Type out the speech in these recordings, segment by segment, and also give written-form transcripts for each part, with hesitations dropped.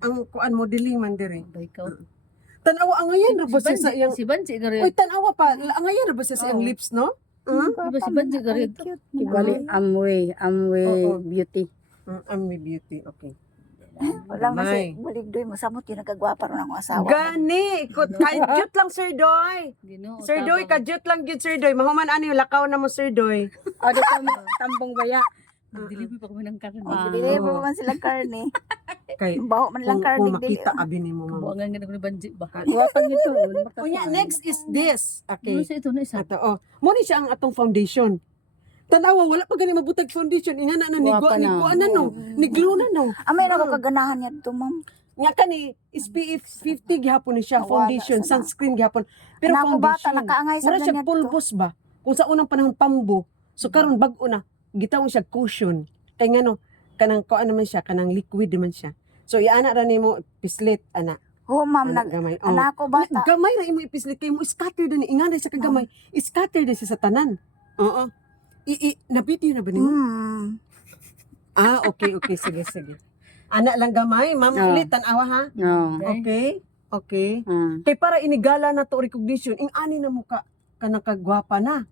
ang kuan modeling man diri. Ba ikaw? Tanawa ang ngayon ra ba siya sa iyang Si Banji gari. Uy, tanawa pa. Ang ngayon ra ba siya sa iyang lips, no? Diba si Banji gari? Iguali Amway Oo. Beauty. Amway Beauty. Okay. Wala man Gamay. si Buligdoy masamot yun nagkagwapa ron ang asawa. Gani, kajut lang Sir Doy. Ginoo. Sir Doy, kajut lang gyud Sir Doy. Mahuman ani lakaw na mo Sir Doy. Ano pa mo tambong baya? Dilibi pa kami ng karon. Dili pa man sila karne. Kay Baho man lang kung karne dili. makita abi nimo ma'am. Buangan nga ni Banji ba? Guwapang ito. Unya, next is this. Ano Okay. sa ito na isa? Ato, oh. Mo ni siya ang atong foundation. Tanawa, wala pa gani mabutag foundation. Ingana na ni Guwapa ni na. kuan na no. Ni glue na no. Amay na ko kaganahan niya dito, ma'am. Nya kani SPF 50 gihapon ni siya, Wala foundation, sa na. sunscreen gihapon. Pero Pero bata foundation. nakaangay sa Mura siya ganyan pulbos ba? Kung sa unang panahon pambo. So karon bag-o na. Gitawon siya cushion. Kay ngano kanang kuan naman siya, kanang liquid naman siya. So iana ra nimo pislit ana. Ho, ma'am, Anak gamay. Oh. anak ko bata. Gamay ra imo ipislit kay mo scatter din ingana sa kagamay. Scatter din siya sa tanan. Oo. Nabiti na ba nimo? Okay, sige. Anak lang gamay, ma'am, Oo. ulit tanawa ha. No. Okay. Kay para inigala na to recognition, ing ani na mo ka kanakagwapa na.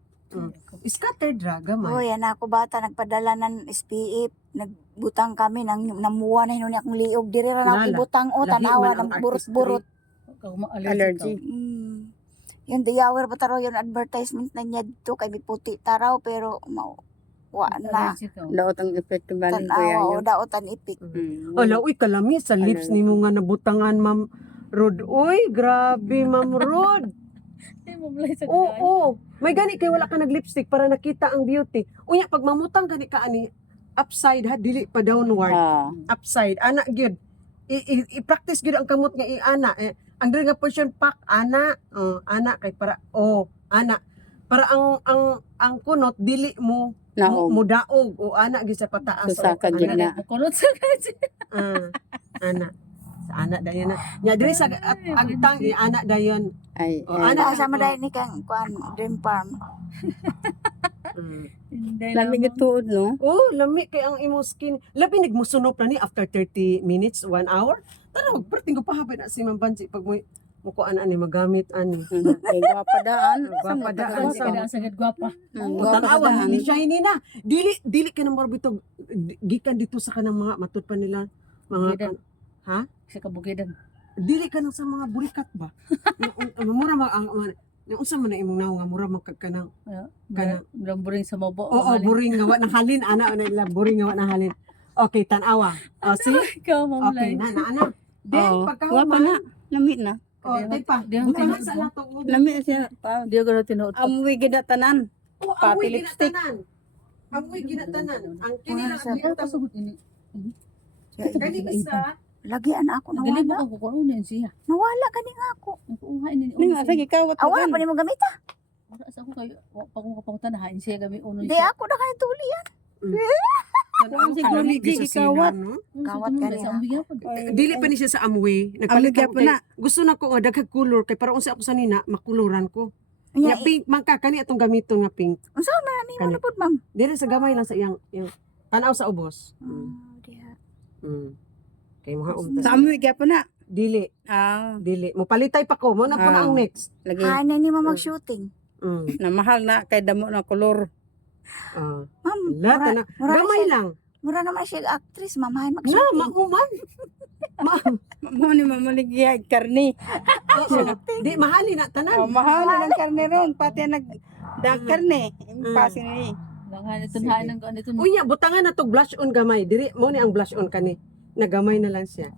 Scattered ra gamay. Hoy, anak ko bata nagpadala ng SPF. Nagbutang kami nang namuwa na hinuni akong liog. Diri ra na Lala. ibutang o Lahi tanawa man ang ng burot-burot. Allergy. Yung diyawer pa taraw yung advertisement na niya dito kay may puti taraw pero wa na. Daot ang epekto ba ni kuya Tanawa niyo? o daotan ipik. Ala, uy, kalami sa lips nimo nga nabutangan, Ma'am Rod. Uy, grabe, Ma'am Rod. Oo. May gani kay wala ka nag-lipstick para nakita ang beauty. Unya, pag mamutang gani ka ani, upside ha, dili pa downward. Upside. Ana, gyud. I-practice gyud ang kamot nga i-ana. Ang diri nga position pack, ana. Ana, kay para, ana. Para ang kunot, dili mo Naog. mudaog o ana gyud sa pataas. So, sa kagitna. Kulot sa kaji. Ana. Sa ana dayon na. Nya diri sa agtang ana dayon. Ay, Ana Sama dahil ni kang kuan Dream Farm. lamig ituod, no? Oh, lami kay ang imong skin. Labi nagmusunop na ni after 30 minutes, 1 hour. Tara, perting ko pahabay na si Ma'am Banji pag mo kuan ani magamit ani. Ay, gwapadaan. Gwapadaan sa- Sa sagad gwapa. Tanawa ni shiny na. Dili ka na morbito gikan dito sa kanang mga matud pa nila Bukidan. mga Sa kabukidan. dili ka na sa mga burikat ba? Mura ang unsa man na imong naw nga mura magkagkanang Kana. Buring sa mobo. oo boring nga wa nang halin ana na ila boring nga wa nang halin. Okay, tanawa. See? Ikaw, Okay, mamlay. ana. Then Gwapa pagkahuman na. Lamig na. tay pa. Di ang Butangan tinuod sa mo. nato. Lamig siya. Di ako na tinuot. Amoy gidatanan. Oh, Pati amoy lipstick. ginatanan. Amoy ginatanan. Ang kini Ah, lang sa- ginatanan. Pasugod ini. Kani isa Lagi anak ako Dili mo nawala. ako kung ano yan siya. Nawala gani nga ako. Ang kuha ini. Ning asa gikawat Ah, wala pa nimo gamit ah. Wala sa ako kayo. Pag kung kapangutan na hain siya gami uno Di siya. ako na kay tuli. tanaw Siguro kalami di sa ikawat. sina, no? Kawat ka niya. Sa umbigyan ko. Dili pa ni siya sa amway. Amway ako pa na. Gusto na ko nga daghang color kay para unsa ako sanina makuluran ko. Nya Nga pink man ka kani atong gamiton nga pink. unsa man nimo Kani. na pud ma'am? Dire sa gamay lang sa iyang tanaw sa ubos. Diha. Kay mga unta. Sa amoy gyapon na. Dili, dili. Mopalitay pa ko mo na po na ang next. Lagi. Ay na nimo mag-shooting. Na mahal na kay damo na kolor. Ma'am, Lahat na. Gamay lang. mura naman siya actress, ma'am. Hay Na, mag-shooting. mauman. Mo ni mamaligya karni. Di mahali na tanan. Mahal na ng karne ron pati nag dag karne. Pasin ni. Langan ito na hain ng ano ito. Unya, butangan na to blush on gamay. Diri mo ni ang blush on kani. Nagamay na lang siya.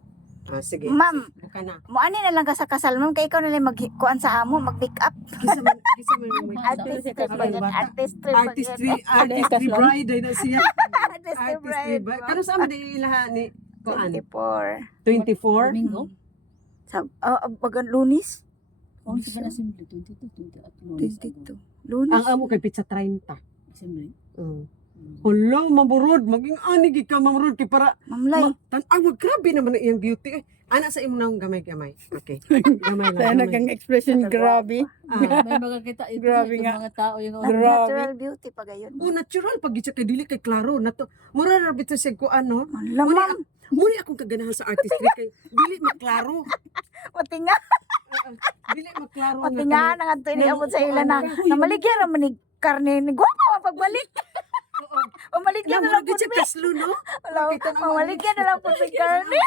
Sige. Ma'am, Buka na. mo ani na lang ka sa kasal, ma'am. Kay ikaw na lang magkuan sa amo, mag-make up. Kisa man may Artistry Artist- pa yan. Artistry pa yan. artistry bride ay na siya. Artistry Artistry bride. bride. Kano sa man ilaha ni kuan? 24. 24? Domingo. Sa bagan lunis? Kung sa assembly 22, 20 at lunes. 22. Lunis. Ang amo kay pizza 30. Assembly. Hello, mamurod. Maging anig ka mamurod kay para Mamlay. wag grabe naman ang iyang beauty. Ana sa imo nang gamay-gamay. Okay. Gamay Sa lang. kang expression grabe. May makakita ito Grabe yung nga. mga tao yung Natural beauty pa gayon. Oh, natural pag gitsa kay dili kay klaro nato. Mura ra bitaw sig ko ano. Ala, ma'am. Muli akong kaganahan sa artistry kay dili maklaro. Pati nga, Dili maklaro pati nga, nanganto iniabot sa ila na, namaligyan naman ni karne ni Gwapa, pagbalik. Pamaligyan na lang po Gitsa kaslo no? Wala, mamaligyan na lang po ni karne.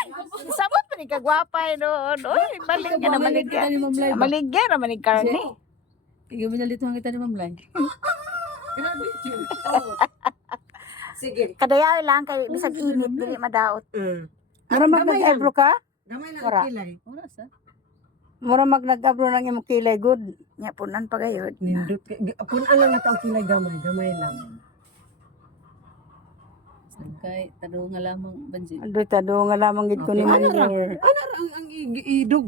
Sabot pa ni kagwapay doon. Uy, balik ka na maligyan. Ni Ma'am Lai. Maligyan naman ni karne. Ikaw minalituhan kita ni Ma'am Lai. Grabe yun. Oh. Sige. Kadayaw lang kay bisag init dili madaot. Mura mag Gamay lang. nag-abro ka? Gamay lang Wala. ang kilay. Ora sa. Mura mag nag-abro ng imong kilay good. Nya punan pa gayod. Nindot. Punan lang nato ang kilay gamay. Gamay lang. Kay tado nga lamang banjid. Adoy tado nga lamang gid ko ni Ano ra? Manor. Ano ra ang idug?